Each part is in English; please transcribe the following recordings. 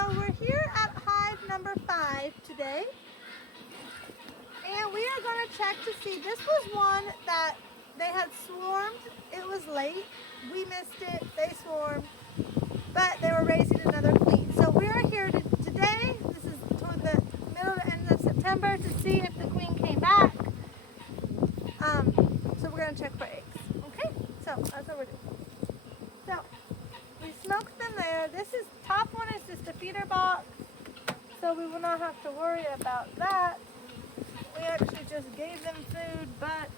So we're here at hive number 5 today, and we are going to check to see. This was one that they had swarmed. It was late. We missed it. They swarmed, but they were raising another queen. So we are here today. This is toward the middle to end of September to see if the queen came back. So we're going to check for eggs. Okay? So that's what we're doing. So we smoked them there. Top one is just a feeder box, so we will not have to worry about that. We actually just gave them food, but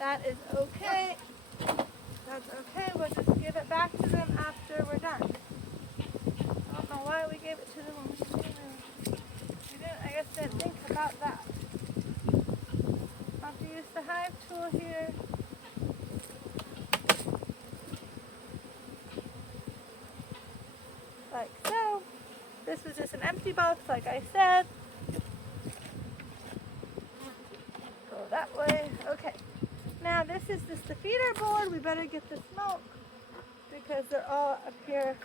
that is okay. That's okay. We'll just give it back to them after we're done. I don't know why we gave it to them when we didn't. I guess didn't think about that. I'll have to use the hive tool here. Like so. This was just an empty box, like I said. Go that way. Okay. Now this is just the feeder board. We better get the smoke because they're all up here.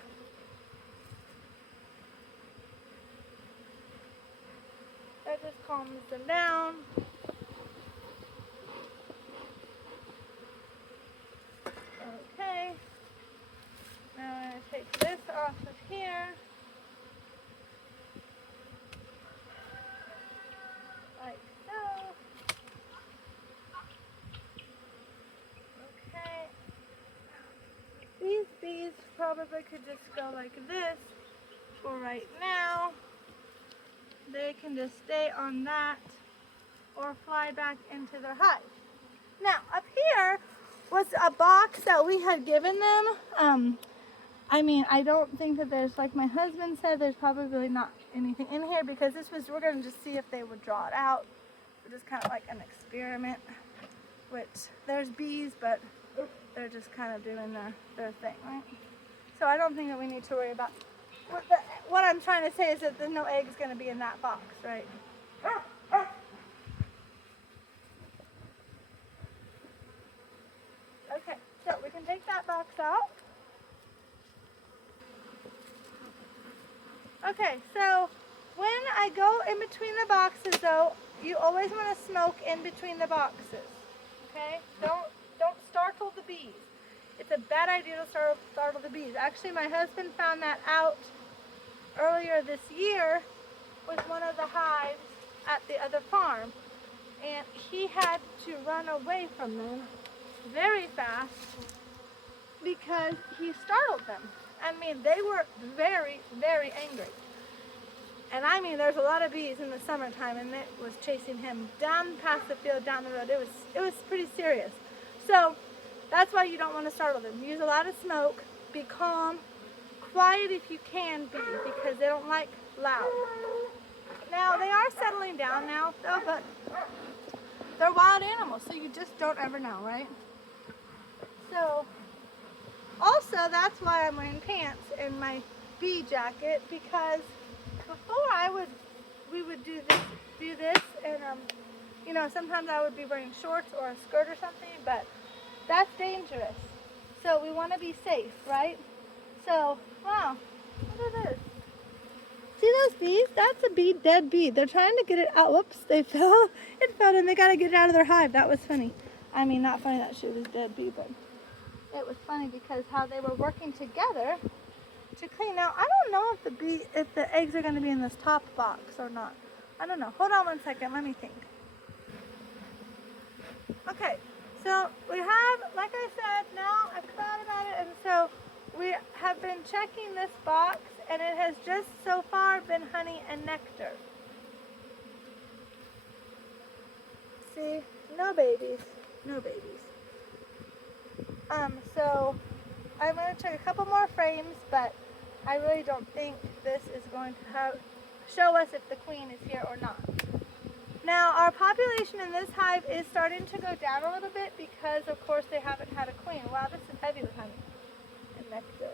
That just calms them down. Okay. Now I'm going to take this off of here. Like so. Okay. These bees probably could just go like this for right now. They can just stay on that or fly back into their hive. Now up here was a box that we had given them. I don't think that there's, like my husband said, there's probably not anything in here because we're going to just see if they would draw it out. Just kind of like an experiment, which there's bees, but they're just kind of doing their thing, right? So I don't think that we need to worry about, what I'm trying to say is that there's no eggs going to be in that box, right? Okay, so we can take that box out. Okay, so when I go in between the boxes though, you always want to smoke in between the boxes, okay? Don't startle the bees. It's a bad idea to startle the bees. Actually, my husband found that out earlier this year with one of the hives at the other farm, and he had to run away from them very fast because he startled them. They were very, very angry. And there's a lot of bees in the summertime, and it was chasing him down past the field, down the road. It was pretty serious. So that's why you don't want to startle them. Use a lot of smoke. Be calm, quiet if you can be, because they don't like loud. Now they are settling down now, though, but they're wild animals, so you just don't ever know, right? So also, that's why I'm wearing pants and my bee jacket, because before we would do this, and sometimes I would be wearing shorts or a skirt or something, but that's dangerous. So we want to be safe, right? So, wow, look at this. See those bees? That's a dead bee. They're trying to get it out. Whoops, they fell. It fell, and they got to get it out of their hive. That was funny. Not funny that she was a dead bee, but it was funny because how they were working together to clean. Now, I don't know if the eggs are going to be in this top box or not. I don't know. Hold on one second. Let me think. Okay, so we have, like I said, now I've thought about it, and so we have been checking this box, and it has just so far been honey and nectar. See? No babies. No babies. So I'm going to check a couple more frames, but I really don't think this is going to show us if the queen is here or not. Now, our population in this hive is starting to go down a little bit because, of course, they haven't had a queen. Wow, this is heavy with honey and nectar.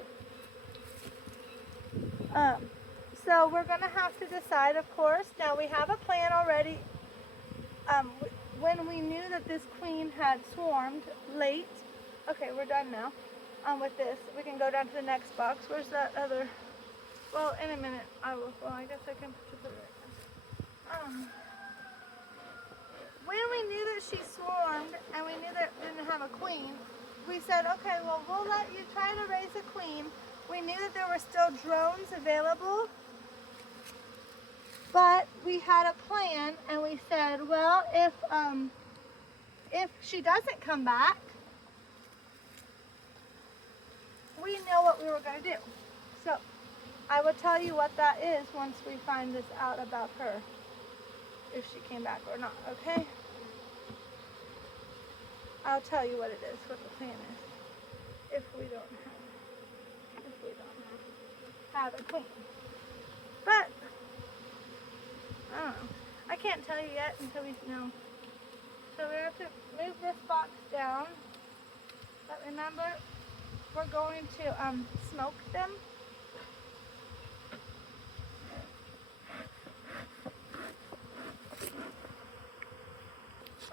So we're going to have to decide, of course. Now, we have a plan already. When we knew that this queen had swarmed late. Okay, we're done now with this. We can go down to the next box. Where's that other? Well, in a minute I will. Well, I guess I can put it right now. When we knew that she swarmed and we knew that we didn't have a queen, we said, okay, well, we'll let you try to raise a queen. We knew that there were still drones available, but we had a plan, and we said, well, if she doesn't come back, we know what we were going to do. So I will tell you what that is once we find this out about her, if she came back or not, okay? I'll tell you what it is, what the plan is, if we don't have a queen. But I don't know. I can't tell you yet until we know. So we have to move this box down. But remember, we're going to smoke them.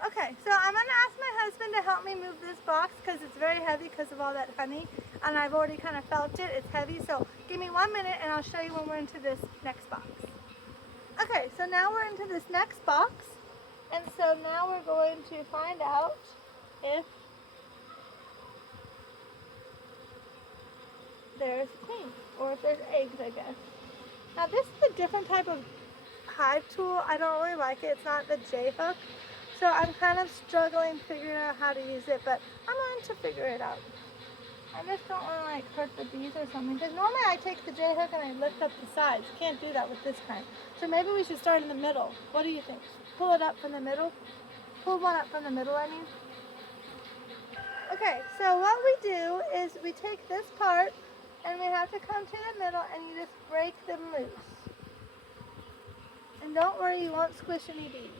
Okay, so I'm going to ask my husband to help me move this box because it's very heavy because of all that honey. And I've already kind of felt it. It's heavy. So give me 1 minute and I'll show you when we're into this next box. Okay, so now we're into this next box. And so now we're going to find out if there's a queen or if there's eggs, I guess. Now this is a different type of hive tool. I don't really like it. It's not the J-hook. So I'm kind of struggling figuring out how to use it, but I'm going to figure it out. I just don't want to like hurt the bees or something, because normally I take the J-hook and I lift up the sides. Can't do that with this kind. So maybe we should start in the middle. What do you think? Pull it up from the middle? Pull one up from the middle, I mean. Okay, so what we do is we take this part and we have to come to the middle and you just break them loose. And don't worry, you won't squish any bees.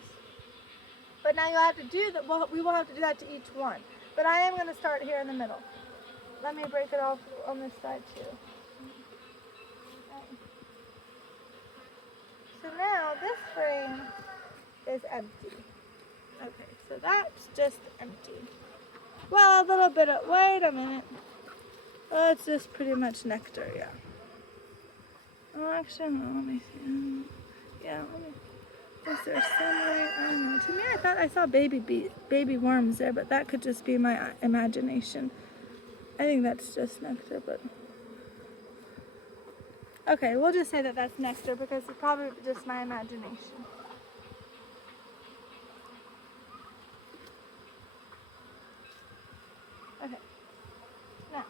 But now you'll have to do that. Well, we will have to do that to each one. But I am going to start here in the middle. Let me break it off on this side too. Okay. So now this frame is empty. Okay, so that's just empty. Well, a little bit of, wait a minute. Oh, it's just pretty much nectar, yeah. Oh, actually, no, let me see. Yeah, let me. Is there somewhere? I don't know. To me, I thought I saw baby worms there, but that could just be my imagination. I think that's just nectar, but okay, we'll just say that that's nectar because it's probably just my imagination. Okay, now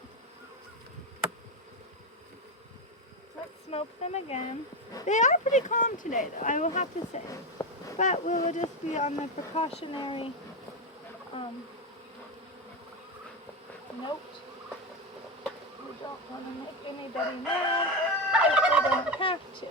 let's smoke them again. They are pretty calm today, though, I will have to say. But we will just be on the precautionary note. We don't want to make anybody mad if we don't have to.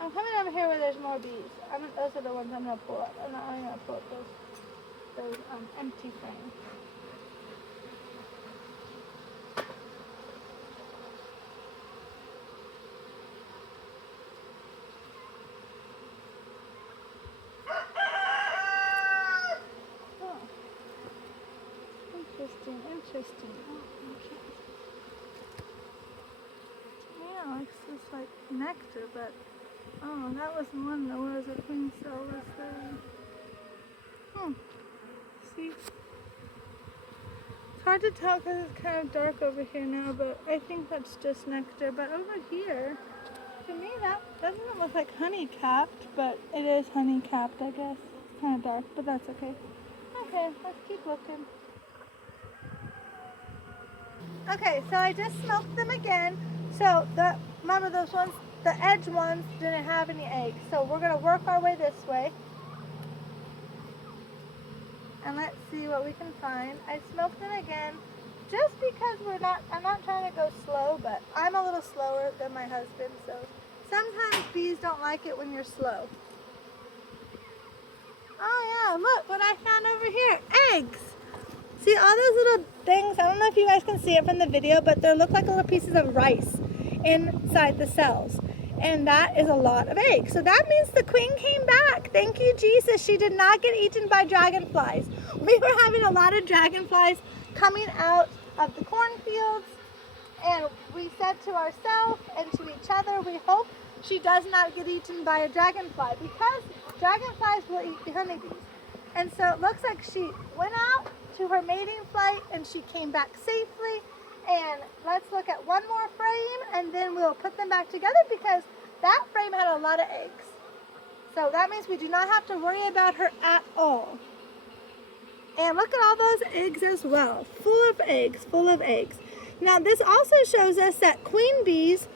I'm coming over here where there's more bees. Those are the ones I'm going to pull up. I'm not only going to pull up those empty frames. Oh. Interesting. Oh, okay. Yeah, it's just like nectar, but oh, that was one that was a queen cell was there. See? It's hard to tell because it's kind of dark over here now, but I think that's just nectar. But over here, to me that doesn't look like honey capped, but it is honey capped, I guess. It's kind of dark, but that's okay. Okay, let's keep looking. Okay, so I just smoked them again. So remember those ones, the edge ones didn't have any eggs. So we're gonna work our way this way. And let's see what we can find. I smoked them again just because I'm not trying to go slow, but I'm a little slower than my husband, so sometimes bees don't like it when you're slow. Oh yeah, look what I found over here, eggs. See all those little things, I don't know if you guys can see it from the video, but they look like little pieces of rice inside the cells. And that is a lot of eggs. So that means the queen came back. Thank you, Jesus. She did not get eaten by dragonflies. We were having a lot of dragonflies coming out of the cornfields. And we said to ourselves and to each other, we hope she does not get eaten by a dragonfly, because dragonflies will eat the honeybees. And so it looks like she went out to her mating flight and she came back safely. And let's look at one more frame and then we'll put them back together, because that frame had a lot of eggs. So that means we do not have to worry about her at all. And look at all those eggs as well. Full of eggs, full of eggs. Now this also shows us that queen bees,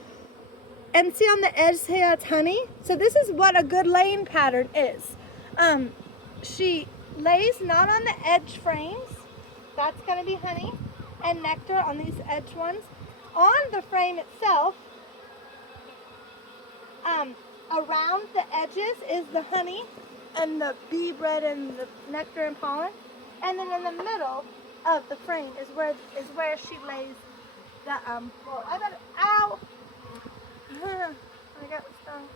and see on the edge here it's honey. So this is what a good laying pattern is. She lays not on the edge frames. That's going to be honey and nectar on these edge ones. On the frame itself, around the edges is the honey and the bee bread and the nectar and pollen. And then in the middle of the frame is where she lays the well, ow! I got stung.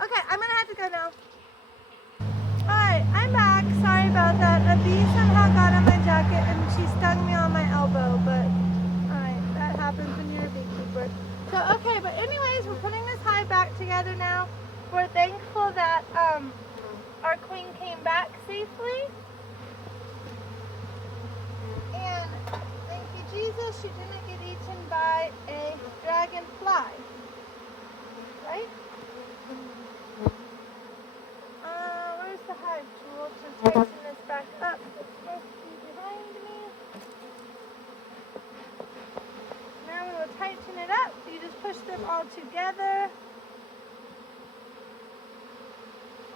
Okay, I'm gonna have to go now. Alright, I'm back. Sorry about that. A bee somehow got on my jacket and she stung me on my elbow, but alright, that happens when you're a beekeeper. So okay, but anyways, we're putting this hive back together now. We're thankful that our queen came back safely. And thank you, Jesus, she didn't get eaten by a dragonfly. Right? Where's the hive tool to tighten this back up? It's supposed to be behind me. Now we will tighten it up. You just push them all together.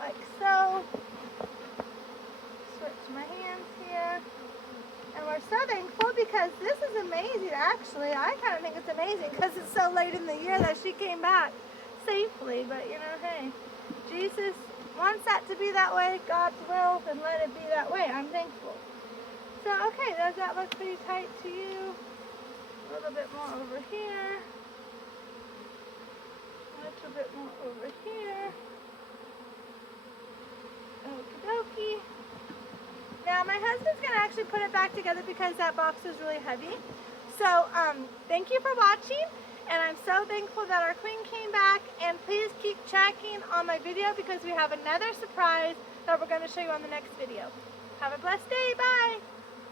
Like so. Switch my hands here. And we're so thankful because this is amazing, actually. I kind of think it's amazing because it's so late in the year that she came back safely. But, you know, hey, Jesus wants that to be that way. God's will, and let it be that way. I'm thankful. So, okay, does that look pretty tight to you? A little bit more over here. A little bit more over here. Okie dokie. Now my husband's going to actually put it back together because that box is really heavy. So thank you for watching, and I'm so thankful that our queen came back, and please keep checking on my video because we have another surprise that we're going to show you on the next video. Have a blessed day. Bye.